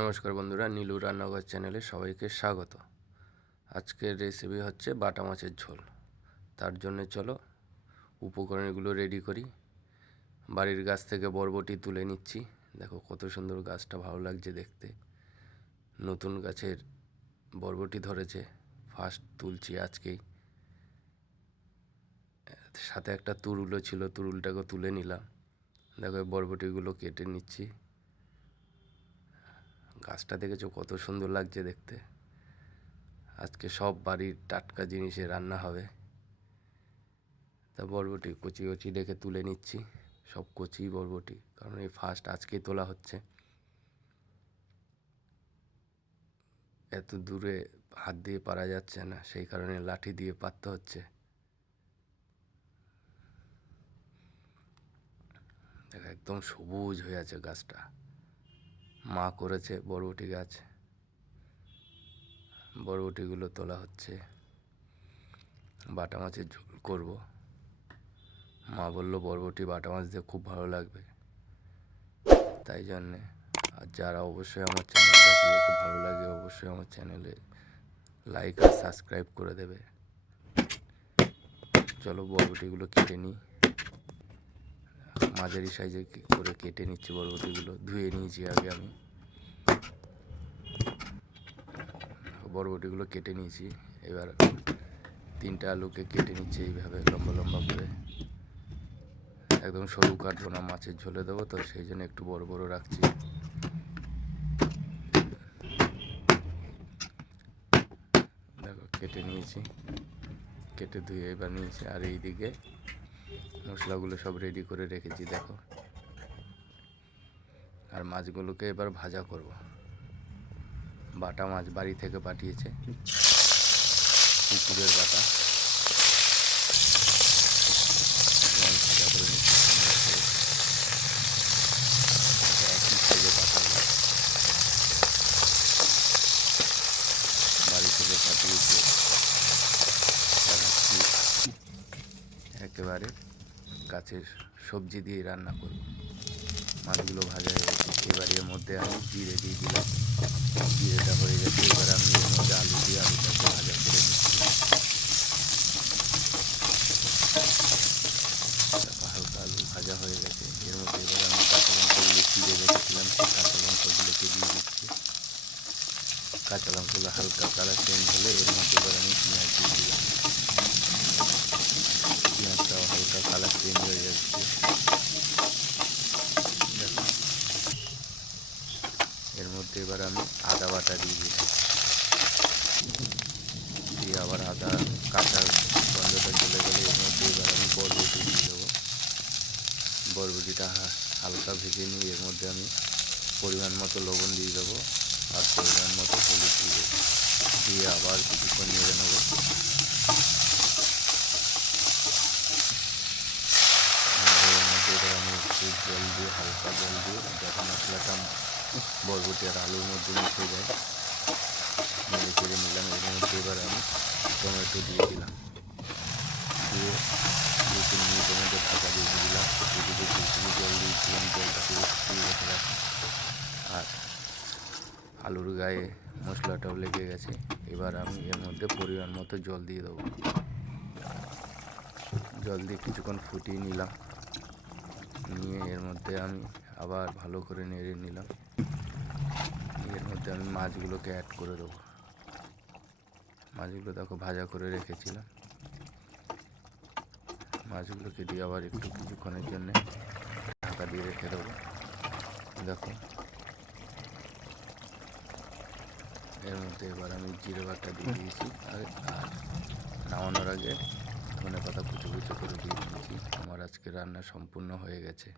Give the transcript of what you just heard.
নমস্কার বন্ধুরা, নীলু রান্নাঘর চ্যানেলে সবাইকে স্বাগত। আজকের রেসিপি হচ্ছে বাটা মাছের ঝোল। তার জন্য চলো উপকরণগুলো রেডি করি। বাড়ির গাছ থেকে বরবটি তুলে নিচ্ছি। দেখো কত সুন্দর, গাছটা ভালো লাগছে দেখতে। নতুন গাছের বরবটি ধরেছে, ফার্স্ট তুলছি আজকেই। সাথে একটা তুরুলও ছিল, তুরুলটাকে তুলে নিলাম। দেখো বরবটিগুলো কেটে নিচ্ছি। গাছটা দেখেছো কত সুন্দর লাগছে দেখতে। আজকে সব বাড়ির টাটকা জিনিসে রান্না হবে। তা বরবটি কচি কচি দেখে তুলে নিচ্ছি, সব কচি বরবটি, কারণ এই ফার্স্ট আজকেই তোলা হচ্ছে। এত দূরে হাত দিয়ে পারা যাচ্ছে না, সেই কারণে লাঠি দিয়ে পাততে হচ্ছে। দেখ একদম সবুজ হয়ে আছে গাছটা, মা করেছে বরবটি গাছ। বরবটিগুলো তোলা হচ্ছে, বাটা মাছের ঝোল করব। মা বললো বরবটি বাটা মাছ দিয়ে খুব ভালো লাগবে, তাই জন্যে। আর যারা অবশ্যই আমার চ্যানেলটাকে দেখে ভালো লাগে, অবশ্যই আমার চ্যানেলে লাইক আর সাবস্ক্রাইব করে দেবে। চলো বরবটিগুলো কেটে নিই। মাঝারি সাইজে করে কেটে নিচ্ছি বরবটিগুলো। ধুয়ে নিয়েছি আগে আমি। বরবটিগুলো কেটে নিয়েছি। এবার 3টে আলুকে কেটে নিচ্ছি এইভাবে লম্বা লম্বা করে। একদম সরু কাটবো না, মাছের ঝোলে দেবো তো, সেই জন্য একটু বড় বড় রাখছি। দেখো কেটে নিয়েছি, কেটে ধুয়ে এবার নিয়েছি। আর এইদিকে মশলাগুলো সব রেডি করে রেখেছি দেখো। আর মাছগুলোকে এবার ভাজা করব। বাটা মাছ বাড়ি থেকে পাঠিয়েছে, পুকুরের বাটা। ভাজা করে নিচ্ছি সুন্দর করে। একই সাইজে বাটা মাছ বাড়ি থেকে পাঠিয়েছে। একেবারে গাছের সবজি দিয়ে রান্না করব। মাছগুলো ভাজা হয়ে গেছে। এবার এর মধ্যে আমি জিরে দিয়ে দিলাম। জিরেটা হয়ে গেছে। এবার আমি এর মধ্যে আলু দিয়ে আলুটাকে ভাজা করে নিচ্ছি। হালকা আলু ভাজা হয়ে গেছে। এর মধ্যে এবার আমি কাঁচা লঙ্কাগুলো চিড়ে রেখেছিলাম, সেই কাঁচা লঙ্কাগুলোকে দিয়ে দিচ্ছি। কাঁচা লঙ্কাগুলো হালকা কালার চেঞ্জ হলে এর মধ্যে এবার আমি পেঁয়াজ দিয়ে দিলাম। পেঁয়াজটাও হালকা কালার চেঞ্জ হয়ে যাচ্ছে। এর মধ্যে এবার আমি আদা বাটা দিয়ে দিলাম। দিয়ে আবার আদা কাঁচা গন্ধটা চলে গেলে এর মধ্যে এবার আমি বরবটি দিয়ে দেবো। বরবটিটা হালকা ভেজে নিয়ে এর মধ্যে আমি পরিমাণ মতো লবণ দিয়ে দেবো আর পরিমাণ মতো হলুদ দিয়ে দেবো। দিয়ে আবার কিছুক্ষণ নেড়ে নেবো। এর মধ্যে এবার আমি একটু জল দিয়ে, হালকা জল দিয়ে, যখন মশলাটা বরবটি আর আলুর মধ্যে মিশে যায়, নেড়ে চেড়ে নিলাম। এর মধ্যে এবার আমি টমেটো দিয়ে দিলাম। দিয়ে 2-3 মিনিটের মধ্যে ঢাকা দিয়ে দিলাম। এদিকে যেটুকু জল দিয়েছিলাম জলটাকে ফুটিয়ে রেখে রাখি। আর আলুর গায়ে মশলাটাও লেগে গেছে। এবার আমি এর মধ্যে পরিমাণ মতো জল দিয়ে দেবো। জল দিয়ে কিছুক্ষণ ফুটিয়ে নিলাম। নিয়ে এর মধ্যে আমি আবার ভালো করে নেড়ে নিলাম। এর মধ্যে আমি মাছগুলোকে অ্যাড করে দেবো। মাছগুলো দেখো ভাজা করে রেখেছিলাম। মাছগুলোকে দিয়ে আবার একটু কিছুক্ষণের জন্য ঢাকা দিয়ে রেখে দেবো। দেখো এর মধ্যে এবার আমি জিরে বাটা দিয়ে দিয়েছি। আর নামানোর আগে ধনেপাতা কুচো কুচো করে দিয়ে দিয়েছি। আমার আজকে রান্না সম্পূর্ণ হয়ে গেছে।